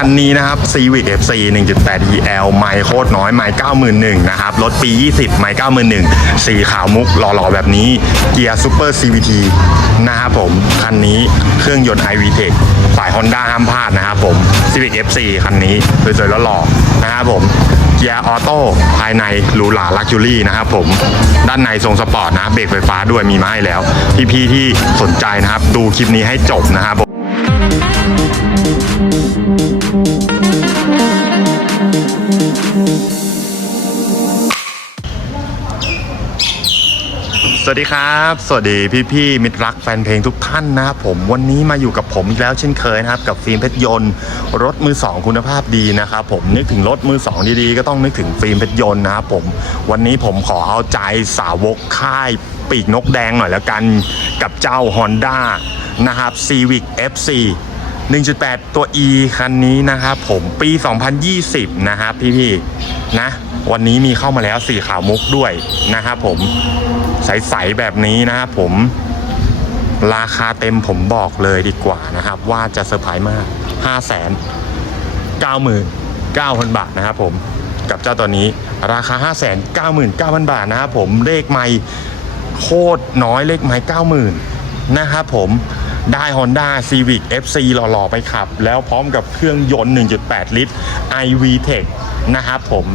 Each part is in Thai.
คันนี้นะครับ Civic FC 1.8 EL ไมค์โคตรน้อยไมค์91,000นะครับ รถปี 20 ไมค์91,000 สีขาวมุกหล่อๆ แบบนี้ เกียร์ Super CVT นะครับผม คันนี้เครื่องยนต์ iVTEC สาย Honda ห้ามพลาดนะครับผม Civic FC คันนี้สวยๆหล่อๆนะครับผมเกียร์ออโต้ภายในหรูหราลักชัวรี่นะครับผมด้านในทรงสปอร์ตนะเบรกไฟฟ้าด้วยมีมาให้แล้ว พี่ๆที่สนใจนะครับ ดูคลิปนี้ให้จบนะครับผม สวัสดีครับ สวัสดีพี่ๆมิตรรักแฟนเพลงทุกท่านนะครับผมวันนี้มาอยู่กับผมอีกแล้วเช่นเคยนะครับ กับฟิล์มเพชรยนต์รถมือสองคุณภาพดีนะครับผมนึกถึงรถมือสองดีๆ ก็ต้องนึกถึงฟิล์มเพชรยนต์นะครับผมวันนี้ผมขอเอาใจสาวกค่ายปีกนกแดงหน่อยแล้วกันกับเจ้า Honda นะครับ Civic FC 1.8 ตัว E คันนี้นะครับผมปี 2020 นะครับพี่ๆนะ วันนี้มีเข้ามาแล้วสีขาวมุกด้วยนะครับผม ใสๆแบบนี้นะครับผมราคาเต็มผมบอกเลยดีกว่านะครับ ว่าจะเซอร์ไพรส์มาก 5 9 9 0 0 0 บาทนะครับผมกับเจ้าตัวนี้ราคา 5 9 9 0 0 0 บาทนะครับผมเลขไม่โคตรน้อยเลขไม่90,000นะครับผมได้ Honda Civic FC หล่อๆ ไปขับ แล้วพร้อมกับเครื่องยนต์ 1.8 ลิตร iVTEC นะครับผม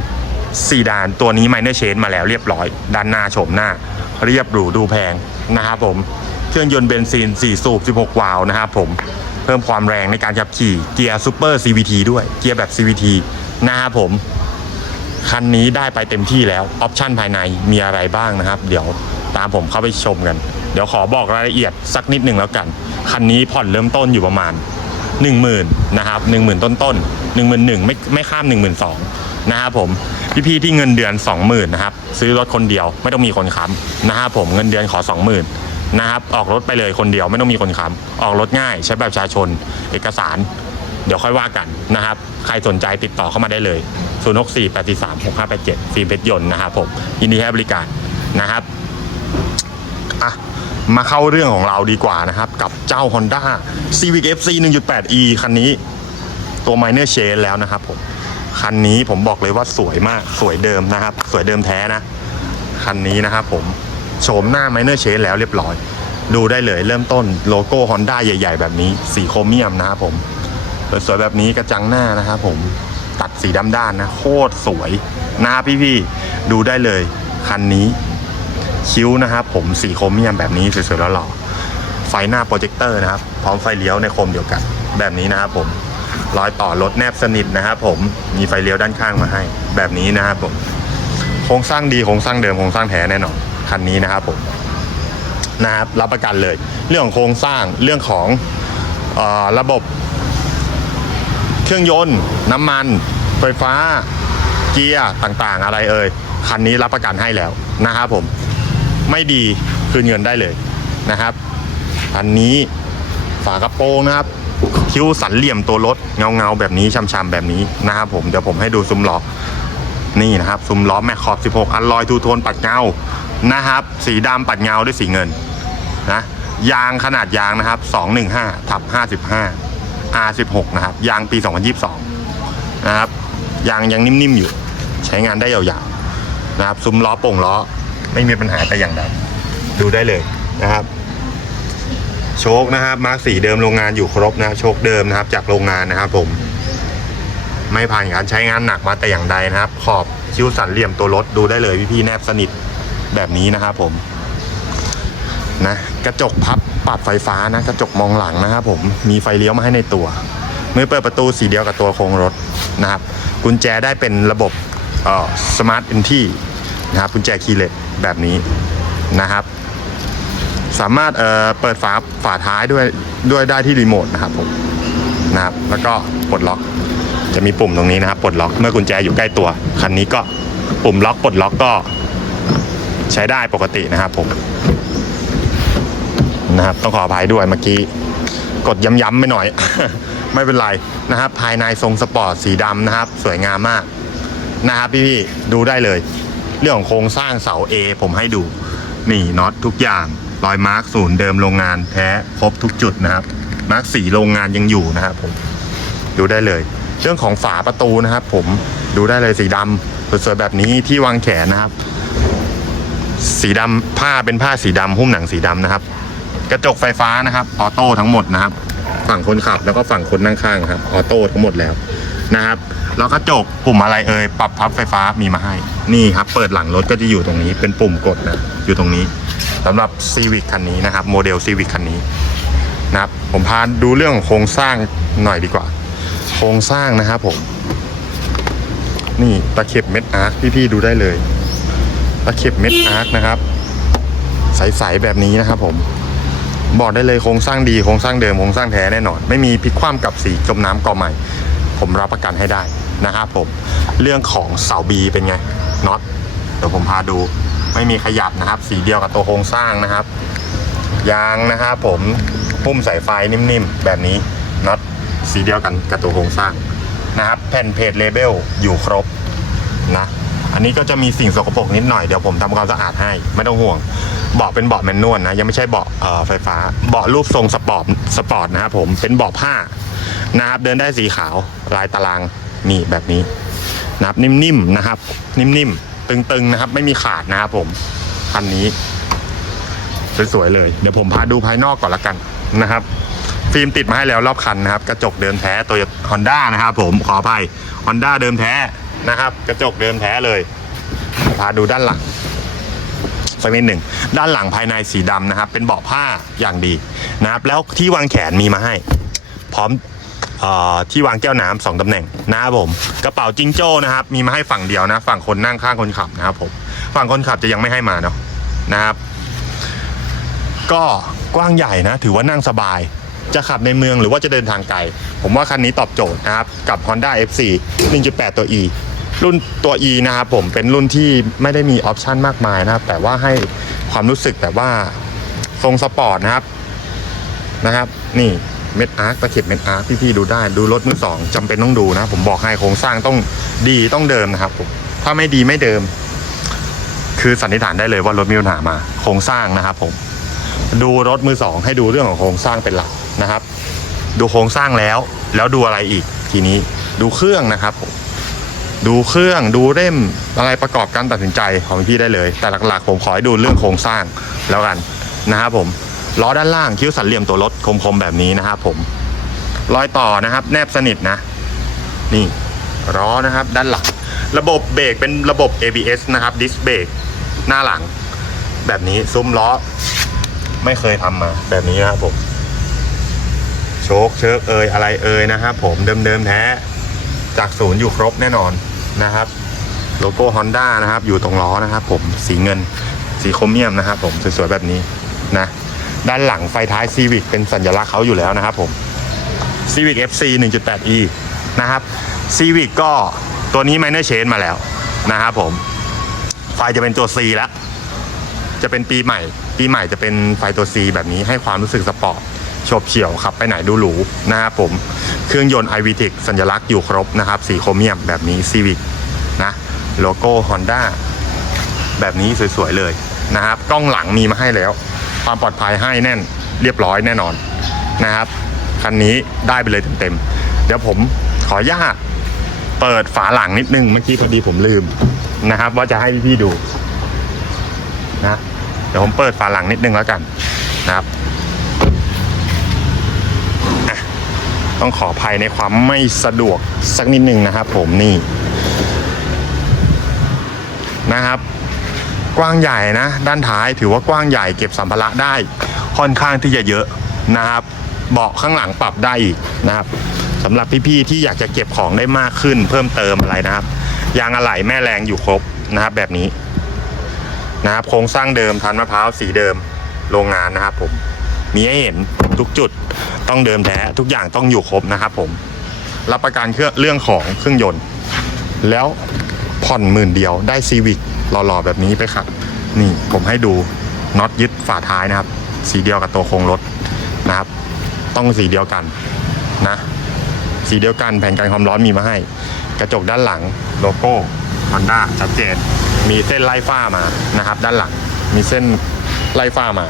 ซีดานตัวนี้ Minor Change มาแล้วเรียบร้อย ด้านหน้าโฉมหน้า เรียบหรูดูแพงนะครับผมเครื่องยนต์เบนซิน 4 สูบ 16 วาล์วนะครับผมเพิ่มความแรงในการขับขี่เกียร์ซูเปอร์ CVT ด้วยเกียร์แบบ CVT นะครับผมคันนี้ได้ไปเต็มที่แล้วออปชันภายในมีอะไรบ้างนะครับ เดี๋ยวตามผมเข้าไปชมกัน เดี๋ยวขอบอกรายละเอียดสักนิดหนึ่งแล้วกัน คันนี้ผ่อนเริ่มต้นอยู่ประมาณ 10,000นะครับ10,000ต้นต้น11,000ไม่ไม่ข้าม12,000น นะครับผมพี่ๆที่เงินเดือน 20,000นะครับซื้อรถคนเดียวไม่ต้องมีคนค้ำนะครับผมเงินเดือนขอ 20,000นะครับออกรถไปเลยคนเดียวไม่ต้องมีคนค้ำออกรถง่าย ใช้แบบประชาชนเอกสาร เดี๋ยวค่อยว่ากันนะครับ ใครสนใจติดต่อเข้ามาได้เลย 0 6 4 8 4 3 6 5 8 7ฟิล์มเพชรยนต์นะครับผมยินดีให้บริการนะครับอะมาเข้าเรื่องของเราดีกว่านะครับ กับเจ้า Honda Civic FC 1.8e คันนี้ ตัว Minor Change แล้วนะครับผม คันนี้ผมบอกเลยว่าสวยมากสวยเดิมนะครับ สวยเดิมแท้นะคันนี้นะครับผมโฉมหน้า Minor Change แล้วเรียบร้อย ดูได้เลยเริ่มต้นโลโก้ Honda ใหญ่ ๆ แบบนี้ สีโครเมียมนะครับผมสวยๆแบบนี้กระจังหน้านะครับผมตัดสีดำด้านนะ โคตรสวยหนะพี่ๆดูได้เลยคันนี้ คิ้วนะครับผมสีโครเมียมแบบนี้สวยๆแล้วหล่อไฟหน้าโปรเจคเตอร์นะครับ พร้อมไฟเลี้ยวในโคมเดียวกัน แบบนี้นะครับผม รอยต่อรถแนบสนิทนะครับผมมีไฟเลี้ยวด้านข้างมาให้ แบบนี้นะครับผมโครงสร้างดีโครงสร้างเดิมโครงสร้างแท้แน่นอนคันนี้นะครับผมนะครับรับประกันเลย เรื่องของโครงสร้างเรื่องของออระบบ เครื่องยนต์ น้ำมัน ไฟฟ้า เกียร์ต่างๆ อะไรเอ่ยคันนี้รับประกันให้แล้วนะครับผมไม่ดีคืนเงินได้เลยนะครับ อันนี้ฝากระโปรงนะครับ คิ้วสันเหลี่ยมตัวรถเงาเงาๆแบบนี้ช้ำๆแบบนี้นะครับผมเดี๋ยวผมให้ดูซุ้มล้อนี่นะครับซุ้มล้อแมคขอบ 16 อันลอยทูโทนปัดเงานะครับ สีดำปัดเงาด้วยสีเงินนะยางขนาดยางนะครับ 215ทับ55 R16 นะครับ ยางปี 2022 นะครับ ยางยังนิ่มๆอยู่ ใช้งานได้ยาวๆนะครับซุ้มล้อโป่งล้อ ไม่มีปัญหาแต่อย่างใดดูได้เลยนะครับ โชคนะครับมาร์คสีเดิมโรงงานอยู่ครบนะครับโชคเดิมนะครับ จากโรงงานนะครับ ผม ไม่ผ่านการใช้งานหนักมาแต่อย่างใดนะครับ ขอบคิ้วสันเหลี่ยมตัวรถดูได้เลยพี่ๆแนบสนิทแบบนี้นะครับผมนะกระจกพับปรับไฟฟ้านะกระจกมองหลังนะครับ ผมมีไฟเลี้ยวมาให้ในตัวเมื่อเปิดประตูสีเดียวกับตัวโครงรถนะครับกุญแจได้เป็นระบบเอ่อสมาร์ทเอนที่นะครับกุญแจคีย์เลสแบบนี้นะครับ สามารถเเปิดฝาฝาท้ายด้วยด้วยได้ที่รีโมทนะครับผมนะครับแล้วก็ปลดล็อกจะมีปุ่มตรงนี้นะครับปลดล็อกเมื่อกุญแจอยู่ใกล้ตัว คันนี้ก็ปุ่มล็อกปลดล็อกก็ใช้ได้ปกตินะครับผมนะครับต้องขออภัยด้วยเมื่อกี้กดย้ำๆไปหน่อย ไม่เป็นไรนะครับ ภายในทรงสปอร์ตสีดำนะครับ สวยงามมากนะครับพี่ๆดูได้เลย เรื่องของโครงสร้างเสา A ผมให้ดูนี่น็อตทุกอย่าง รอยมาร์กศูนย์เดิมโรงงานแท้ครบทุกจุดนะครับ มาร์กสีโรงงานยังอยู่นะครับผมดูได้เลย เรื่องของฝาประตูนะครับ ผมดูได้เลยสีดำสวยๆแบบนี้ที่วางแขนนะครับ สีดำผ้าเป็นผ้าสีดำหุ้มหนังสีดำนะครับ กระจกไฟฟ้านะครับออโต้ทั้งหมดนะครับ ฝั่งคนขับแล้วก็ฝั่งคนนั่งข้างครับออโต้ทั้งหมดแล้วนะครับแล้วกระจกปุ่มอะไรเอ่ยปรับพับไฟฟ้ามีมาให้ นี่ครับ เปิดหลังรถก็จะอยู่ตรงนี้เป็นปุ่มกดนะอยู่ตรงนี้ สำหรับ Civic คันนี้นะครับโมเดล Civic คันนี้นะครับผมพาดูเรื่องของโครงสร้างหน่อยดีกว่า โครงสร้างนะครับผม นี่ตะเข็บเม็ดอาร์คพี่ๆดูได้เลยตะเข็บเม็ดอาร์คนะครับ ใสๆแบบนี้นะครับผมบอกได้เลยโครงสร้างดีโครงสร้างเดิมโครงสร้างแท้แน่นอน ไม่มีพลิกคว่ำกับสีจมน้ำก่อใหม่ ผมรับประกันให้ได้นะครับผม เรื่องของเสาบีเป็นไงน็อตเดี๋ยวผมพาดู ไม่มีขยับนะครับ สีเดียวกับตัวโครงสร้างนะครับ ยางนะครับผมพุ่มสายไฟนิ่มๆ แบบนี้น็อตสีเดียวกันกับตัวโครงสร้างนะครับ แผ่นเพจเลเบลอยู่ครบนะอันนี้ก็จะมีสิ่งสกปรกนิดหน่อยเดี๋ยวผมทำความสะอาดให้ไม่ต้องห่วงเบาะเป็นเบาะแมนนวลนะยังไม่ใช่เบาะไฟฟ้าเบาะรูปทรงสปอร์ตสปอร์ตนะครับผมเป็นเบาะผ้านะครับเดินได้สีขาวลายตารางนี่แบบนี้นะครับนิ่มๆนะครับ นิ่มๆ ตึงๆนะครับ ไม่มีขาดนะครับผมคันนี้ สวยๆเลย เดี๋ยวผมพาดูภายนอกก่อนละกันนะครับ ฟิล์มติดมาให้แล้วรอบคันนะครับ กระจกเดิมแท้ตัวฮอนด้านะครับผมขออภัยฮอนด้าเดิมแท้นะครับ กระจกเดิมแท้เลย พาดูด้านหลังสักนิดหนึ่งด้านหลังภายในสีดำนะครับ เป็นเบาะผ้าอย่างดีนะครับ แล้วที่วางแขนมีมาให้ พร้อม ที่วางแก้วน้ำสองตำแหน่งนะครับผมกระเป๋าจิงโจ้นะครับ มีมาให้ฝั่งเดียวนะ ฝั่งคนนั่งข้างคนขับนะครับผมฝั่งคนขับจะยังไม่ให้มาเนาะนะครับ ก็กว้างใหญ่นะ ถือว่านั่งสบาย จะขับในเมืองหรือว่าจะเดินทางไกล ผมว่าคันนี้ตอบโจทย์นะครับ กับ Honda FC 1.8 ตัว E รุ่นตัว E นะครับผมเป็นรุ่นที่ไม่ได้มีออปชันมากมายนะครับ แต่ว่าให้ความรู้สึกแบบว่าทรงสปอร์ตนะครับนะครับ นี่ เม็ดอาร์คตะเข็บเม็ดอาร์คพี่ๆดูได้ดูรถมือสองจำเป็นต้องดูนะ ผมบอกให้โครงสร้างต้องดีต้องเดิมนะครับผมถ้าไม่ดีไม่เดิม คือสันนิษฐานได้เลยว่ารถมีปัญหามา โครงสร้างนะครับผม ดูรถมือสองให้ดูเรื่องของโครงสร้างเป็นหลักนะครับ ดูโครงสร้างแล้ว แล้วดูอะไรอีกทีนี้ดูเครื่องนะครับผมดูเครื่องดูเล่มอะไรประกอบการตัดสินใจของพี่ได้เลย แต่หลักๆ ผมขอให้ดูเรื่องโครงสร้างแล้วกันนะครับผม ล้อด้านล่างคิ้วสันเหลี่ยมตัวรถคมๆแบบนี้นะครับผมรอยต่อนะครับ แนบสนิทนะ นี่ล้อนะครับ ด้านหลัง ระบบเบรกเป็นระบบ ABS นะครับดิสเบรกหน้าหลัง แบบนี้ซุ้มล้อ ไม่เคยทำมา แบบนี้นะครับผมโชคเชิกเอยอะไรเอยนะครับผมเดิมๆแท้จากศูนย์อยู่ครบแน่นอนนะครับโลโก้ Honda นะครับ อยู่ตรงล้อนะครับผมสีเงิน สีโครเมียมนะครับผมสวยๆแบบนี้นะ ด้านหลังไฟท้าย Civic เป็นสัญลักษณ์เขาอยู่แล้วนะครับผม Civic FC 1.8e นะครับ Civic ก็ตัวนี้ Minor Change มาแล้วนะครับผม ไฟจะเป็นตัว C แล้ว จะเป็นปีใหม่ ปีใหม่จะเป็นไฟตัว C แบบนี้ให้ความรู้สึกสปอร์ตโฉบเฉี่ยวขับไปไหนดูหรูนะครับผม เครื่องยนต์ iVTEC สัญลักษณ์อยู่ครบนะครับ สีโครเมียมแบบนี้ Civic นะโลโก้ Honda แบบนี้สวยๆเลยนะครับ กล้องหลังมีมาให้แล้ว ความปลอดภัยให้แน่นเรียบร้อยแน่นอนนะครับคันนี้ได้ไปเลยเต็มๆเดี๋ยวผมขออนุญาตเปิดฝาหลังนิดนึงเมื่อกี้พอดีผมลืมนะครับ ว่าจะให้พี่ดูนะเดี๋ยวผมเปิดฝาหลังนิดนึงแล้วกันนะครับต้องขออภัยในความไม่สะดวกสักนิดนึงนะครับ ผมนี่นะครับ กว้างใหญ่นะ ด้านท้ายถือว่ากว้างใหญ่เก็บสัมภาระได้ค่อนข้างที่จะเยอะนะครับเบาะข้างหลังปรับได้อีกนะครับสำหรับพี่ๆที่อยากจะเก็บของได้มากขึ้น เพิ่มเติมอะไรนะครับยางอะไหล่แม่แรงอยู่ครบนะครับแบบนี้นะครับโครงสร้างเดิมทันมะพร้าวสีเดิมโรงงานนะครับผมมีให้เห็นทุกจุดต้องเดิมแท้ทุกอย่างต้องอยู่ครบนะครับผมรับประกันเครื่องเรื่องของเครื่องยนต์ แล้วผ่อนหมื่นเดียวได้ซีวิก หล่อๆแบบนี้ไปครับ นี่ผมให้ดูน็อตยึดฝาท้ายนะครับ สีเดียวกับตัวโครงรถนะครับ ต้องสีเดียวกันนะสีเดียวกันแผ่นกันความร้อนมีมาให้ กระจกด้านหลังโลโก้ Honda ชัดเจน มีเส้นไล่ฝ้ามานะครับ ด้านหลังมีเส้นไล่ฝ้ามา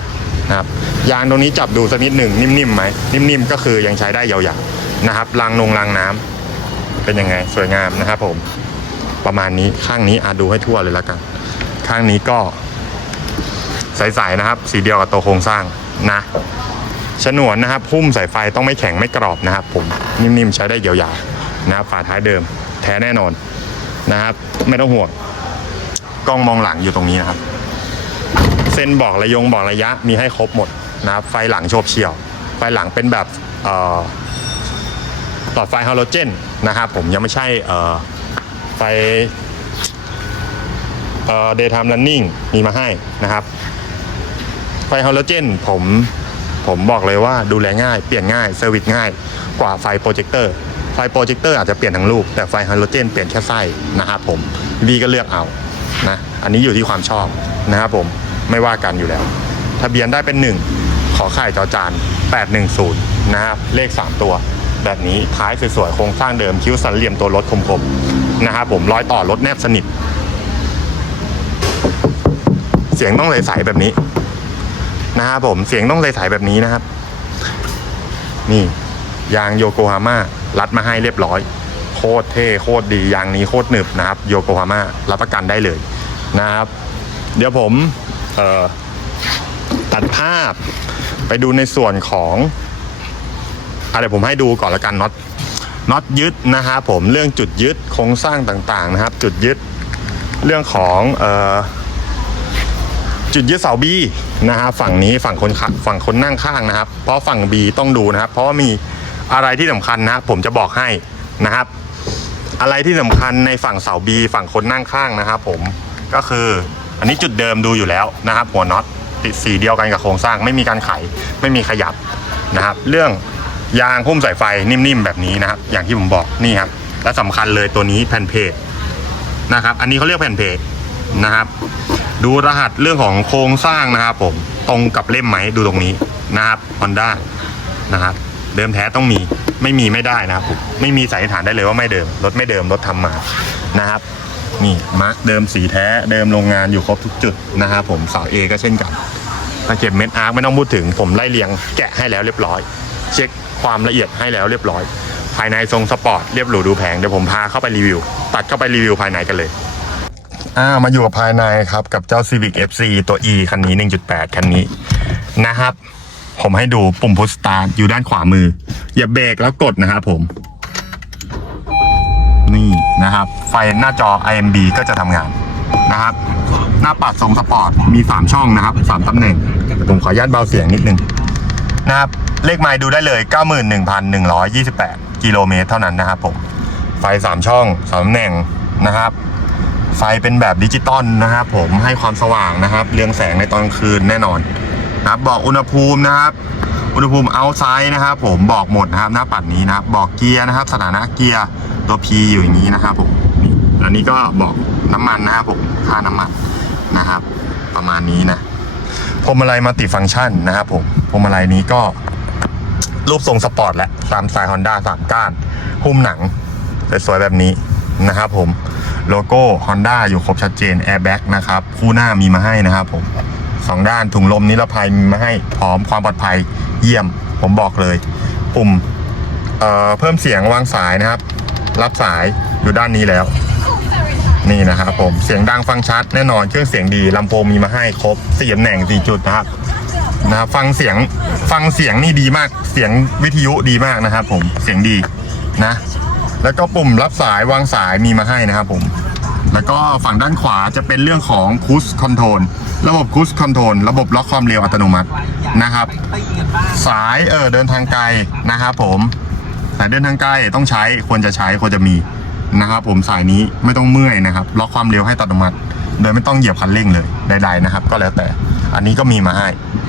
นะครับยางตรงนี้จับดูสักนิดหนึ่งนิ่มๆไหมนิ่มๆก็คือยังใช้ได้ยาวๆนะครับรางนงรางน้เป็นยังไงสวยงามนะครับผม ประมาณนี้ข้างนี้อาดูให้ทั่วเลยแล้วกัน ข้างนี้ก็ใสๆนะครับ สีเดียวกับตัวโครงสร้างนะฉนวนนะครับพุ่มสายไฟต้องไม่แข็งไม่กรอบนะครับ ผมนิ่มๆใช้ได้ยาวๆนะครับฝาท้ายเดิม แท้แน่นอนนะครับ ไม่ต้องห่วงกล้องมองหลังอยู่ตรงนี้นะครับ เส้นบอกระยงบอกระยะมีให้ครบหมดนะครับ ไฟหลังโฉบเฉี่ยว ไฟหลังเป็นแบบเอ่อหลอดไฟฮาโลเจนนะครับ ผมยังไม่ใช่ ไฟเอ่อ daytime running มีมาให้นะครับ ไฟฮาโลเจนผมผมบอกเลยว่าดูแลง่าย เปลี่ยนง่ายเซอร์วิสง่ายกว่าไฟโปรเจคเตอร์ไฟโปรเจคเตอร์อาจจะเปลี่ยนทั้งลูก แต่ไฟฮาโลเจนเปลี่ยนแค่ไส้นะครับผมวีก็เลือกเอานะอันนี้อยู่ที่ความชอบนะครับผมไม่ว่ากันอยู่แล้ว ทะเบียนได้เป็น 1 ขอไข่จอจาน 810 นะครับ เลข 3 ตัว แบบนี้ท้ายสวยๆโครงสร้างเดิมคิ้วสันเหลี่ยมตัวรถคมๆ นะครับผมรอยต่อรถแนบสนิท เสียงต้องใสๆแบบนี้นะครับผมเสียงต้องใสๆแบบนี้นะครับ นี่ยางโยโกฮาม่ารัดมาให้เรียบร้อย โคตรเท่โคตรดียางนี้โคตรหนึบนะครับโยโกฮาม่ารับประกันได้เลยนะครับ เดี๋ยวผมตัดภาพไปดูในส่วนของอะไรผมให้ดูก่อนละกันน็อต น็อตยึดนะครับผมเรื่องจุดยึดโครงสร้างต่างๆนะครับ จุดยึดเรื่องของออจุดยึดเสาบีนะครับฝั่งนี้ฝั่งคนขับฝั่งคนนั่งข้างนะครับ เพราะฝั่ง B ต้องดูนะครับ เพราะว่ามีอะไรที่สำคัญนะครับผมจะบอกให้นะครับ อะไรที่สำคัญในฝั่งเสา B ฝั่งคนนั่งข้างนะครับ ผมก็คืออันนี้จุดเดิมดูอยู่แล้วนะครับ หัวน็อตติดสีเดียวกันกับโครงสร้าง ไม่มีการไขไม่มีขยับนะครับ เรื่อง ยางหุ้มสายไฟนิ่มๆแบบนี้นะครับ อย่างที่ผมบอกนี่ครับ และสำคัญเลยตัวนี้แผ่นเพจนะครับ อันนี้เขาเรียกแผ่นเพจนะครับ ดูรหัสเรื่องของโครงสร้างนะครับ ผมตรงกับเล่มไหมดูตรงนี้นะครับ Honda นะครับเดิมแท้ต้องมีไม่มีไม่ได้นะครับผมไม่มีสันนิษฐานได้เลยว่าไม่เดิมรถไม่เดิมรถทำมานะครับนี่มาร์กเดิมสีแท้เดิมโรงงานอยู่ครบทุกจุดนะครับผมเสาเอก็เช่นกันตะเข็บเม็ดอาร์คไม่ต้องพูดถึงผมไล่เรียงแกะให้แล้วเรียบร้อย เช็คความละเอียดให้แล้วเรียบร้อย ภายในทรงสปอร์ตเรียบหรูดูแพงเดี๋ยวผมพาเข้าไปรีวิว ตัดเข้าไปรีวิวภายในกันเลยอ่ามาอยู่กับภายในครับกับเจ้า Civic FC ตัว E คันนี้ 1.8 คันนี้นะครับ ผมให้ดูปุ่มพุชสตาร์ทอยู่ด้านขวามือ อย่าเบรกแล้วกดนะครับผม นี่นะครับ ไฟหน้าจอ IMB ก็จะทำงานนะครับ หน้าปัดทรงสปอร์ตมี 3 ช่องนะครับ 3ตำแหน่งต่ผมขออนุญาตเบาเสียงนิดนึงนะครับ เลขไมล์ดูได้เลย 91,128 กิโลเมตรเท่านั้นนะครับผม ไฟ 3 ช่องสามตำแหน่งนะครับ ไฟเป็นแบบดิจิตอลนะครับผมให้ความสว่างนะครับ เรืองแสงในตอนคืนแน่นอนนะครับบอกอุณหภูมินะครับ อุณหภูมิเอาไซด์นะครับ ผมบอกหมดนะครับหน้าปัดนี้นะครับ บอกเกียร์นะครับ สถานะเกียร์ตัว P อยู่อย่างนี้นะครับผมนี่อันนี้ก็บอกน้ำมันนะครับผมค่าน้ำมันนะครับ ประมาณนี้นะพวงมาลัยมัลติฟังก์ชันนะครับผมพวงมาลัยนี้ก็ รูปทรงสปอร์ตแหละตามสไตล์ฮอนด้าสามก้าน หุ้มหนัง สวยๆแบบนี้นะครับผมโลโก้ Honda อยู่ครบชัดเจน Airbag นะครับ คู่หน้ามีมาให้นะครับผมสองด้านถุงลมนิรภัยมีมาให้พร้อมความปลอดภัยเยี่ยม ผมบอกเลย ปุ่มเอ่อเพิ่มเสียงวางสายนะครับ รับสายอยู่ด้านนี้แล้ว นี่นะครับผมเสียงดังฟังชัดแน่นอนเครื่องเสียงดีลำโพงมีมาให้ครบสี่ตำแหน่งสี่จุดนะครับ นะครับฟังเสียงฟังเสียงนี่ดีมาก เสียงวิทยุดีมากนะครับ ผมเสียงดีนะ แล้วก็ปุ่มรับสายวางสายมีมาให้นะครับผม แล้วก็ฝั่งด้านขวาจะเป็นเรื่องของคูสคอนโทรลระบบคูสคอนโทรลระบบล็อกความเร็วอัตโนมัตินะครับ สายเออเดินทางไกลนะครับผมสายเดินทางไกลต้องใช้ควรจะใช้ควรจะมีนะครับ ผมสายนี้ไม่ต้องเมื่อยนะครับ ล็อกความเร็วให้อัตโนมัติ โดยไม่ต้องเหยียบคันเร่งเลยใดๆนะครับ ก็แล้วแต่อันนี้ก็มีมาให้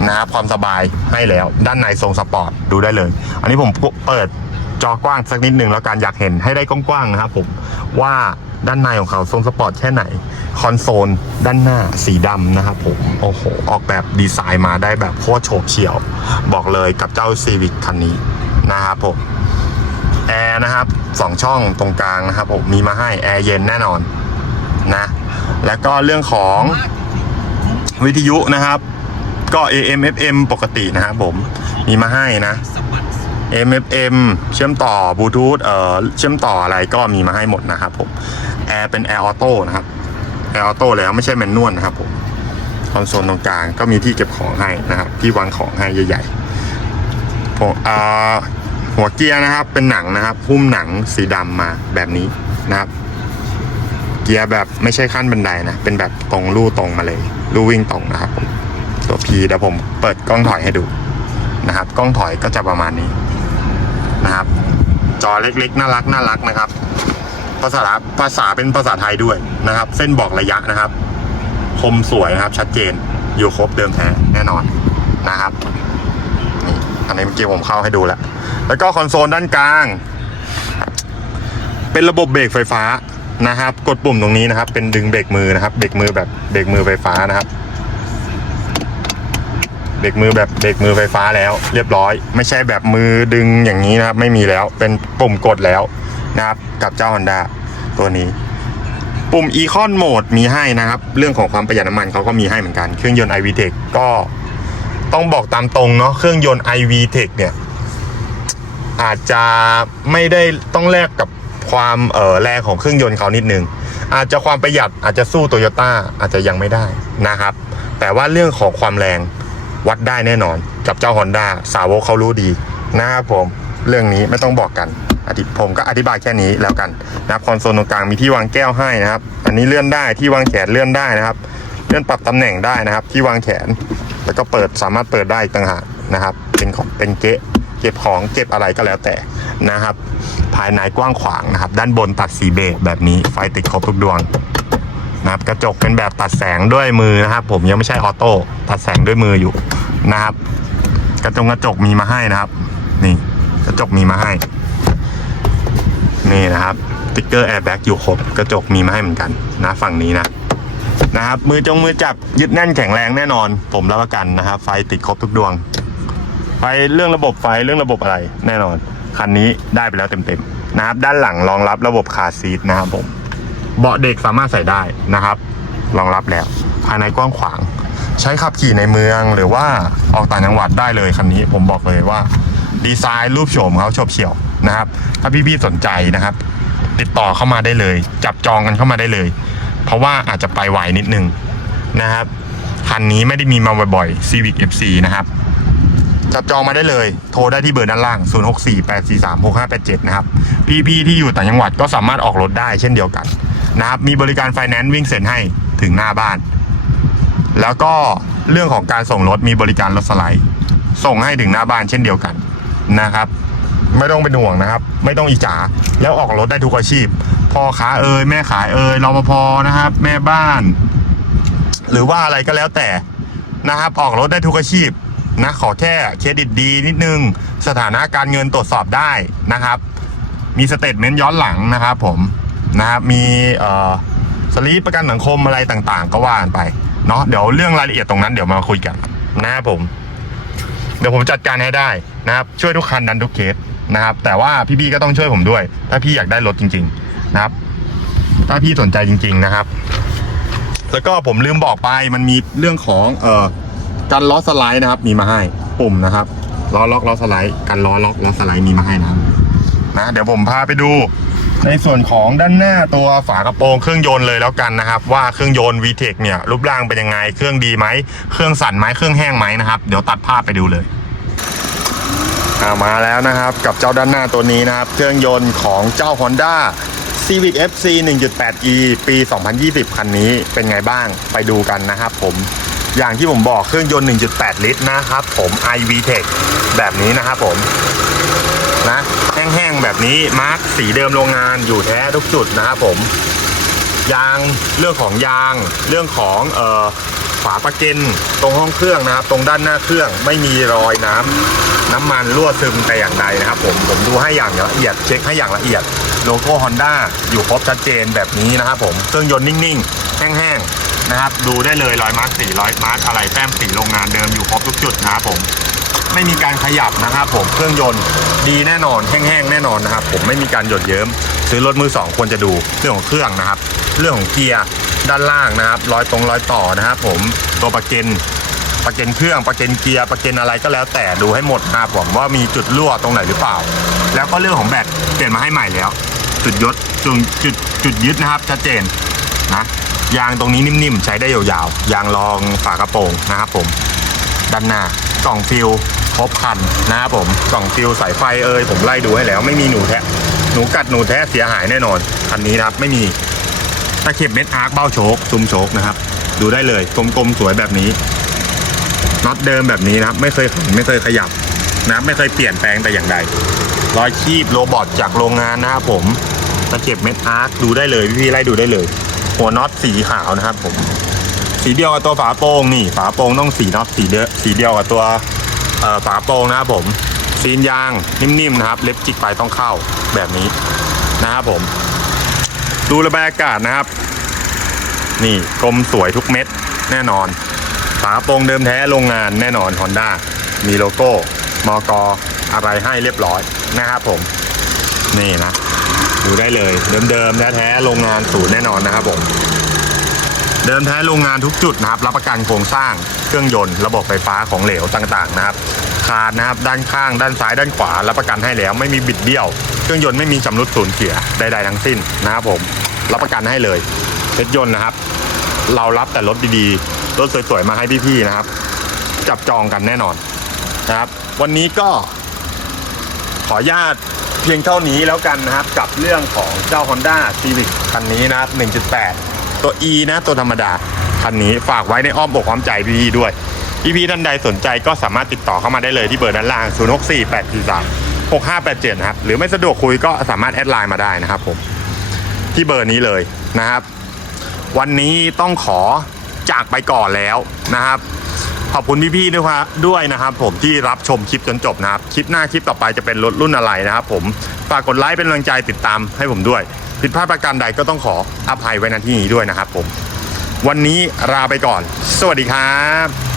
นะครับความสบายให้แล้วด้านในทรงสปอร์ตดูได้เลย อันนี้ผมเปิดจอกว้างสักนิดหนึ่งแล้วการอยากเห็นให้ได้กว้างๆนะครับผมว่าด้านในของเขาทรงสปอร์ตแค่ไหน คอนโซลด้านหน้าสีดำนะครับผม โอ้โห ออกแบบดีไซน์มาได้แบบโคตรโฉบเฉี่ยว บอกเลยกับเจ้า Civic คันนี้นะครับผม แอร์นะครับสองช่องตรงกลางนะครับผม มีมาให้แอร์เย็นแน่นอนนะ แล้วก็เรื่องของวิทยุนะครับ ก็ AM FM ปกตินะครับผมมีมาให้นะ MFM เชื่อมต่อบลูทูธเอ่อเชื่อมต่ออะไรก็มีมาให้หมดนะครับผมแอร์เป็นแอร์ออโต้นะครับแอร์ออโต้แล้วไม่ใช่แมนนวลนะครับผมคอนโซลตรงกลางก็มีที่เก็บของให้นะครับ ที่วางของให้ใหญ่ๆผมอ่าหัวเกียร์นะครับเป็นหนังนะครับหุ้มหนังสีดำมาแบบนี้นะครับ เกียร์แบบไม่ใช่ขั้นบันไดนะ เป็นแบบตรงลู่ตรงมาเลย ลู่วิ่งตรงนะครับผมตัว P เดี๋ยวผมเปิดกล้องถอยให้ดูนะครับ กล้องถอยก็จะประมาณนี้นะครับ จอเล็กๆ น่ารักน่ารักนะครับ ภาษาภาษาเป็นภาษาไทยด้วยนะครับ เส้นบอกระยะนะครับ คมสวยนะครับ ชัดเจนอยู่ครบเดิมแท้แน่นอนนะครับนี่อันนี้เมื่อกี้ผมเข้าให้ดูแล้ว แล้วก็คอนโซลด้านกลาง เป็นระบบเบรกไฟฟ้า นะครับ กดปุ่มตรงนี้นะครับ เป็นดึงเบรกมือนะครับเบรกมือแบบเบรกมือไฟฟ้านะครับเบรกมือแบบเบรกมือไฟฟ้าแล้ว เรียบร้อย ไม่ใช่แบบมือดึงอย่างนี้นะครับ ไม่มีแล้วเป็นปุ่มกดแล้วนะครับ กับเจ้า Honda ตัวนี้ ปุ่ม Econ Mode มีให้นะครับ เรื่องของความประหยัดน้ำมันเขาก็มีให้เหมือนกัน เครื่องยนต์ iVTEC ก็ต้องบอกตามตรงเนาะเครื่องยนต์ iVTEC เนี่ยอาจจะไม่ได้ต้องแลกกับ ความเอ่อแรงของเครื่องยนต์เขานิดนึง อาจจะความประหยัดอาจจะสู้โตโยต้าอาจจะยังไม่ได้นะครับ แต่ว่าเรื่องของความแรงวัดได้แน่นอนกับเจ้า Honda สาวกเขารู้ดีนะครับผมเรื่องนี้ไม่ต้องบอกกันอธิผมก็อธิบายแค่นี้แล้วกันนะครับคอนโซลตรงกลางมีที่วางแก้วให้นะครับ อันนี้เลื่อนได้ที่วางแขนเลื่อนได้นะครับ เลื่อนปรับตำแหน่งได้นะครับ ที่วางแขน แล้วก็เปิดสามารถเปิดได้อีกต่างหากนะครับ เป็นของเป็นเกะ เก็บของเก็บอะไรก็แล้วแต่นะครับ ภายในกว้างขวางนะครับ ด้านบนตัดสีเบจแบบนี้ไฟติดครบทุกดวงนะครับกระจกเป็นแบบตัดแสงด้วยมือนะครับ ผมยังไม่ใช่ออโต้ตัดแสงด้วยมืออยู่นะครับ กระจกกระจกมีมาให้นะครับ นี่กระจกมีมาให้ นี่นะครับติ๊กเกอร์แอร์แบ็กอยู่ครบกระจกมีมาให้เหมือนกันนะฝั่งนี้นะนะครับ มือจงมือจับยึดแน่นแข็งแรงแน่นอน ผมรับประกันนะครับ ไฟติดครบทุกดวง ไฟเรื่องระบบไฟเรื่องระบบอะไร แน่นอน คันนี้ได้ไปแล้วเต็มๆนะครับ ด้านหลังรองรับระบบคาซีทนะครับผม เบาะเด็กสามารถใส่ได้นะครับ รองรับแล้วภายในกว้างขวาง ใช้ขับขี่ในเมืองหรือว่าออกต่างจังหวัดได้เลยคันนี้ผมบอกเลยว่า ดีไซน์รูปโฉมเขาโฉบเฉี่ยวนะครับ ถ้าพี่ๆสนใจนะครับ ติดต่อเข้ามาได้เลย จับจองกันเข้ามาได้เลย เพราะว่าอาจจะไปไวนิดนึงนะครับคันนี้ไม่ได้มีมาบ่อยๆ Civic FC นะครับ จับจองมาได้เลย โทรได้ที่เบอร์ด้านล่าง 0648436587 นะครับ พี่ๆที่อยู่ต่างจังหวัดก็สามารถออกรถได้เช่นเดียวกันนะครับ มีบริการไฟแนนซ์วิ่งเซ็นให้ถึงหน้าบ้าน แล้วก็เรื่องของการส่งรถมีบริการรถสไลด์ส่งให้ถึงหน้าบ้านเช่นเดียวกันนะครับ ไม่ต้องเป็นห่วงนะครับ ไม่ต้องอิจฉาแล้วออกรถได้ทุกอาชีพพ่อค้าเอ่ยแม่ขายเอ่ยรปภนะครับ แม่บ้าน หรือว่าอะไรก็แล้วแต่นะครับ ออกรถได้ทุกอาชีพ นะขอแค่เครดิตดีนิดนึง สถานะการเงินตรวจสอบได้นะครับ มีสเตทเมนต์ย้อนหลังนะครับผมนะครับมีสลีปประกันสังคมอะไรต่างๆ ก็ว่ากันไปเนาะเดี๋ยวเรื่องรายละเอียดตรงนั้นเดี๋ยวมาคุยกันนะครับผม เดี๋ยวผมจัดการให้ได้นะครับ ช่วยทุกคันดันทุกเคสนะครับ แต่ว่าพี่ๆก็ต้องช่วยผมด้วย ถ้าพี่อยากได้รถจริง ๆ นะครับ ถ้าพี่สนใจจริง ๆนะครับ แล้วก็ผมลืมบอกไปมันมีเรื่องของเอ่อ การล้อสไลด์นะครับ มีมาให้ปุ่มนะครับล้อล็อกล้อสไลด์กันล้อล็อกล้อสไลด์มีมาให้นะครับนะเดี๋ยวผมพาไปดูในส่วนของด้านหน้าตัวฝากระโปรงเครื่องยนต์เลยแล้วกันนะครับ ว่าเครื่องยนต์ VTEC เนี่ยรูปร่างเป็นยังไง เครื่องดีไหมเครื่องสั่นไหมเครื่องแห้งไหมนะครับ เดี๋ยวตัดภาพไปดูเลยามาแล้วนะครับกับเจ้าด้านหน้าตัวนี้นะครับ เครื่องยนต์ของเจ้า Honda Civic FC 1.8e ปี 2020 คันนี้เป็นไงบ้างไปดูกันนะครับผม อย่างที่ผมบอกเครื่องยนต์ 1.8 ลิตรนะครับผม iVTEC แบบนี้นะครับผมนะแห้งๆแบบนี้มาร์กสีเดิมโรงงานอยู่แท้ทุกจุดนะครับผม ยางเรื่องของยางเรื่องของเอ่อฝาประเกนตรงห้องเครื่องนะครับ ตรงด้านหน้าเครื่องไม่มีรอยน้ำน้ำมันรั่วซึมแต่อย่างใดนะครับ ผมผมดูให้อย่างละเอียดเช็คให้อย่างละเอียดโลโก้ Honda อยู่ครบชัดเจนแบบนี้นะครับผมเครื่องยนต์นิ่งๆ แห้งๆ นะครับ ดูได้เลยร้อยมาร์กสี่ร้อยมาร์กอะไรแต้มสีโรงงานเดิมอยู่ครบทุกจุดนะครับผมไม่มีการขยับนะครับผมเครื่องยนต์ดีแน่นอนแห้งๆแน่นอนนะครับผมไม่มีการหยดเยิ้มซื้อรถมือสองควรจะดูเรื่องของเครื่องนะครับ เรื่องของเกียร์ด้านล่างนะครับรอยตรงรอยต่อนะครับผมตัวประเกนประเกนเครื่องประเกนเกียร์ประเกนอะไรก็แล้วแต่ดูให้หมดนะครับผมว่ามีจุดรั่วตรงไหนหรือเปล่า แล้วก็เรื่องของแบตเปลี่ยนมาให้ใหม่แล้ว จุดยศจุดจุดจุดยึดนะครับชัดเจนนะ ยางตรงนี้นิ่มๆ ใช้ได้ยาวๆ ยางรองฝากระโปรงนะครับผม ด้านหน้ากล่องฟิลครบคันนะครับผมกล่องฟิลสายไฟเอ่ยผมไล่ดูให้แล้ว ไม่มีหนูแทะหนูกัดหนูแทะเสียหายแน่นอนคันนี้นะครับไม่มีตะเข็บเม็ดอาร์คเบ้าโชคซุ้มโชคนะครับ ดูได้เลยกลมๆสวยแบบนี้น็อตเดิมแบบนี้นะครับ ไม่เคยขันไม่เคยขยับนะครับไม่เคยเปลี่ยนแปลงแต่อย่างใดรอยคีบโรบอทจากโรงงานนะครับผมตะเข็บเม็ดอาร์คดูได้เลยพี่ๆไล่ดูได้เลย หัวน็อตสีขาวนะครับผม สีเดียวกับตัวฝาโป่งนี่ ฝาโป่งต้องสีน็อตสีเดียวสีเดียวกับตัวฝาโป่งนะครับผมซีนยางนิ่มๆนะครับ เล็บจิกไปต้องเข้าแบบนี้นะครับผม ดูระบายอากาศนะครับ นี่กลมสวยทุกเม็ดแน่นอน ฝาโป่งเดิมแท้โรงงานแน่นอน Honda มีโลโก้มอกอะไรให้เรียบร้อยนะครับผม นี่นะ ดูได้เลย เดิมๆแท้ๆโรงงานศูนย์แน่นอนนะครับผมเดิมแท้โรงงานทุกจุดนะครับ รับประกันโครงสร้างเครื่องยนต์ระบบไฟฟ้าของเหลวต่างๆนะครับขาดนะครับด้านข้าง ด้านซ้ายด้านขวารับประกันให้แล้วไม่มีบิดเบี้ยว เครื่องยนต์ไม่มีชำรุดสูญเสียใดๆทั้งสิ้นนะครับผมรับประกันให้เลยรถยนต์นะครับ เรารับแต่รถดีๆรถสวยๆมาให้พี่ๆนะครับ จับจองกันแน่นอนนะครับ วันนี้ก็ขออนุญาต เพียงเท่านี้แล้วกันนะครับกับเรื่องของเจ้า Honda Civic คันนี้นะครับ 1.8 ตัว E นะตัวธรรมดา คันนี้ฝากไว้ในอ้อมอกอ้อมใจพี่ๆด้วยพี่ๆท่านใดสนใจก็สามารถติดต่อเข้ามาได้เลยที่เบอร์ด้านล่าง 0 6 4 8 4 3 6 5 8 7 นะครับ หรือไม่สะดวกคุยก็สามารถแอดไลน์มาได้นะครับผมที่เบอร์นี้เลยนะครับ วันนี้ต้องขอจากไปก่อนแล้วนะครับ ขอบคุณพี่ๆด้วยครับด้วยนะครับผมที่รับชมคลิปจนจบนะครับ คลิปหน้าคลิปต่อไปจะเป็นรถรุ่นอะไรนะครับผมฝากกดไลค์เป็นกำลังใจติดตามให้ผมด้วย ผิดพลาดประการใดก็ต้องขออภัยไว้ณที่นี้ด้วยนะครับผม วันนี้ลาไปก่อน สวัสดีครับ